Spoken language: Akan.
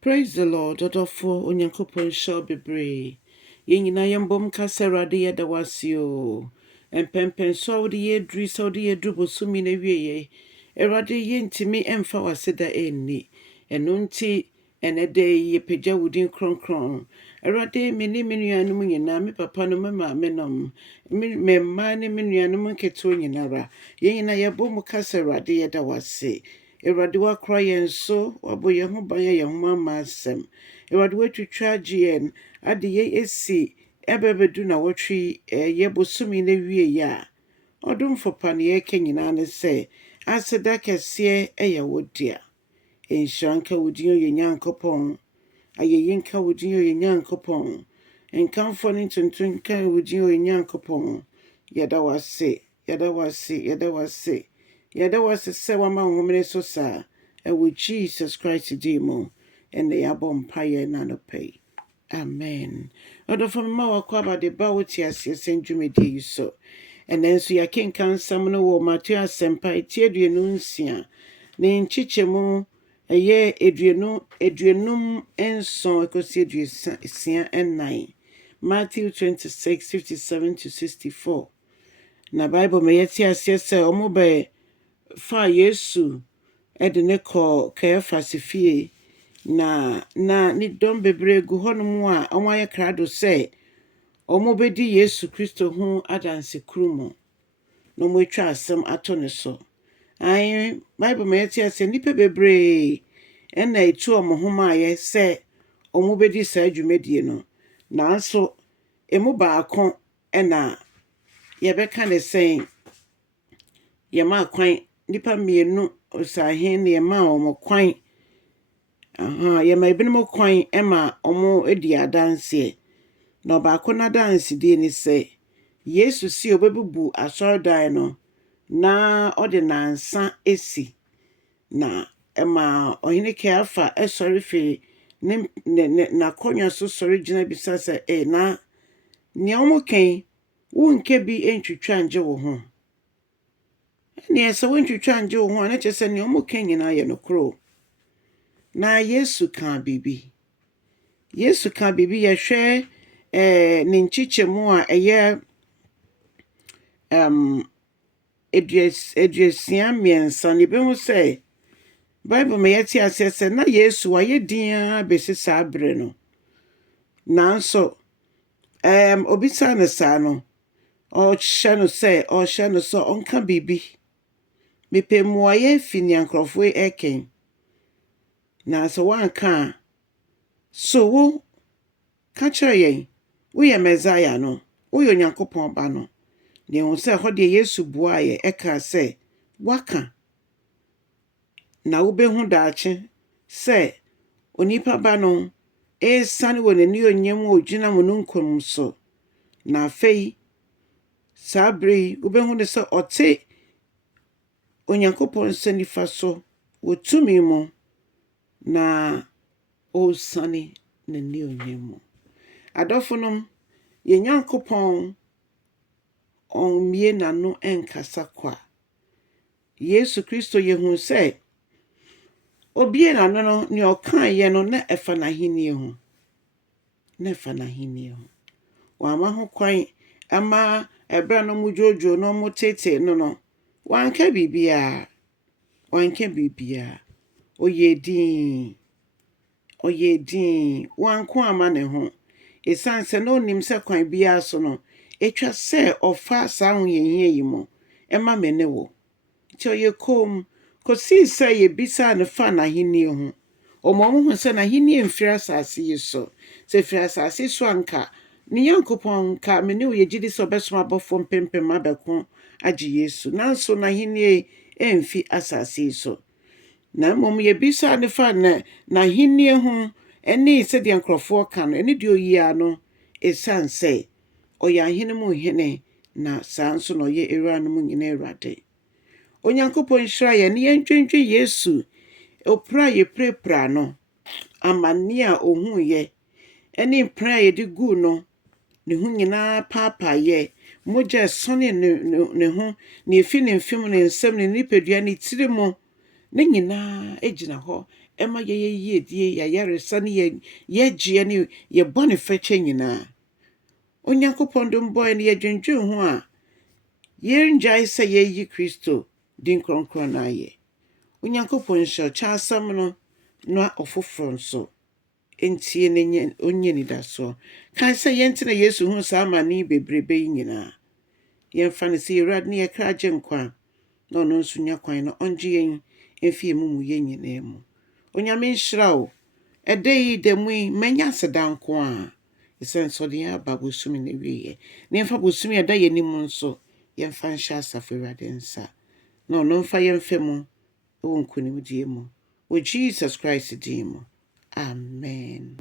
Praise the Lord. Odofo onyankopon show bebre. Yenyina yembom kasa Awurade yeda wasio. Empempen so de yedri so de yedru bosumi na wieye. Awurade yentimi emfa waseda enni. Eno nti enede ye pagya wudin kronkron. Awurade meni menuanum nyina me papa no me maame nom. Me mma ne menuanum nketo nyinara. Yenyina yebom kasa Awurade yeda wase. Awurade wakora yɛn so wabɔ yɛn ho ban yɛn ho ama asɛm. Awurade watwitwa agye yɛn ade yɛn esi ɛbɛbɛdu na wɔtwe yɛ bosomi na wie a ɔdomfo pa ne yɛka nyinaa ne sɛ aseda kɛseɛ ɛyɛ wo dea. Nhyira nka wo din yɛ Nyankopɔn. Ayɛyi nka wo din yɛ Nyankopɔn. Nkamfo ne ntontom nka wo din yɛ Nyankopɔn. Yɛda wase, yɛda wase, yɛda wase. Yɛda wase sɛ wama wo homene so saa ɛwɔ Jesus Christ din mu ɛna yɛabɔ mpaeɛ na anɔpa. Amen. Ɔdɔfo mema wakɔaba de ba wo te aseɛ sɛ dwumadie yi so. Ɛnɛ nso yɛakenka nsɛm no wɔ Matthew asɛmpa eti 26 ne nkyekyɛmu ɛyɛ aduonum nson ɛkɔsi aduosia ɛnan. Matthew 26:57-64. Na Bible ma yɛte aseɛ sɛ ɔmo bɛɛ fa Yesu ɛde ne kɔ Kayafas fie na ne dɔm bebree gu hɔnom a ɔmo ayɛ krado sɛ ɔmo bɛdi Yesu Kristo ho adansekurum mu na ɔmo atwa asɛm ato ne so. Bible ma yɛte aseɛ nnipa bebree ɛna etu ɔmo ho maayɛ sɛ ɔmo bɛdi saa dwumadie no, nanso emu baako ɛna yɛbɛka ne sɛn yɛma kwan. Nipa mmienu osahen ne yɛma ɔmo kwan. Yɛma ebinom kwan ɛma ɔmo edi adanseɛ. Na ɔbaako n'adansedie ne sɛ Yesu si obebubu asɔredan no na ɔde nansa esi. Na ɛma ɔhene Kayafa ɛsɔre firi n'akonnwa so sɔre gyina bisa sɛ na nea ɔmo kan wonka bi ntwitwa ngye wo ho. Nea sɛ wontwitwa ngye wo ho a na kyerɛ sɛ nea ɔmo ka nyinaa yɛ nokoro. Na Yesu ka biribi. Yɛhwɛ ne nkyekyɛmu a ɛyɛ aduosia mmiɛnsa ne ebihu sɛ Bible ma yɛte aseɛ sɛ na Yesu wayɛ din ara besi saa bere no. Nanso obisa no saa no ɔhyɛ no sɛ ɔnka biribi. Mepɛ mmuayɛ fi nea nkurɔfoɔ ɛkɛn. Na sɛ woanka a so wo ka kyerɛ yɛn woyɛ Mesaia no, woyɛ Onyankopɔn ba no. Na ehu sɛ hɔ deɛ Yesu buaa yɛ ɛka sɛ waka na wobɛhu daakye sɛ onipa ba no ɛresane wɔ n'anionyam a ogyina mununkum so. Na afei saa bere yi wobɛhu ne sɛ ɔte Onyankopɔn nsa nifa so wɔ tumi mu na ɔresane n'anionyam mu. Adɔfonom, yɛn Nyankopɔn ɔmmie n'ano ɛnkasa kwa. Yesu Kristo yɛhu sɛ obie n'ano no nea ɔkaeɛ no na ɛfa n'ahenni ho. Wama ho kwan ama ɛbra no mu dwoodwoo no mu tete no wanka biribiara. Ɔyɛ din wanko ama ne ho. Ɛsiane sɛ na onim sɛ kwan biara so no ɛtwa sɛ ɔfa saa ahohiahia yi mu ɛma me ne wo. Nti ɔyɛ komm kɔsii sɛ yɛbisaa no fa n'ahenni ho. Ɔma ɔmo hu sɛ n'ahenni mfiri asase yi so. Sɛ firi asase yi so anka ne Nyankopɔn nka me ne wo yɛgye di sɛ ɔbɛsoma abɔfoɔ mpempem abɛko agye Yesu. Nanso n'ahenni ɛmfi asase yi so. Na mmom yɛbisaa no fa n'ahenni ho ɛne sɛdeɛ nkurɔfoɔ ka no ɛne deɛ oyi ano ɛsiane sɛ ɔyɛ ahene mu hene na saa nso na ɔyɛ awura no mu nyina Awurade. Onyankopɔn nhyira yɛn ne yɛntwentwe Yesu opra yɛpirapira no amanne a ohuuyɛ ɛne mpra a yɛde guu no ne ho nyinaa paapaayɛ mogya ɛsɔne ne ho na efi ne mfem ne nsam ne nipadua ne tiri mu ne nyinaa egyina hɔ ɛma yɛyɛ yiedie yɛayaresa ne yɛgyeɛ ne yɛbɔ ne fɛkyɛ nyinaa. Onyankopɔn dom bɔe no yɛdwendwen ho a yɛngyae sɛ yɛyi Kristo din kronkron no ayɛ. Onyankopɔn nhyɛ ɔkyɛ asɛm no na ɔfoforɔ nso ntie ne onye nidasoɔ. Kae sɛ yɛntena Yesu hu saa amane bebrebe yi nyinaa. Yɛmfa no sɛ Awurade ne yɛkra agye nkwa na ɔno nso nya kwan no ɔngye yɛn mfi amumuyɛ nyinaa mu. Onyame nhyira wo. Ɛda yi da mu yi manya aseda nko a ɛsiane sɛ ɔde yɛn aba bosom no wieɛ. Na yɛmfa bosom a ɛda yɛn anim nso yɛmfa nhyɛ Asafo Awurade nsa na ɔno mfa yɛmfa mu ɛwɔ nkonimdie mu. Wɔ Jesus Christ din mu. Amen.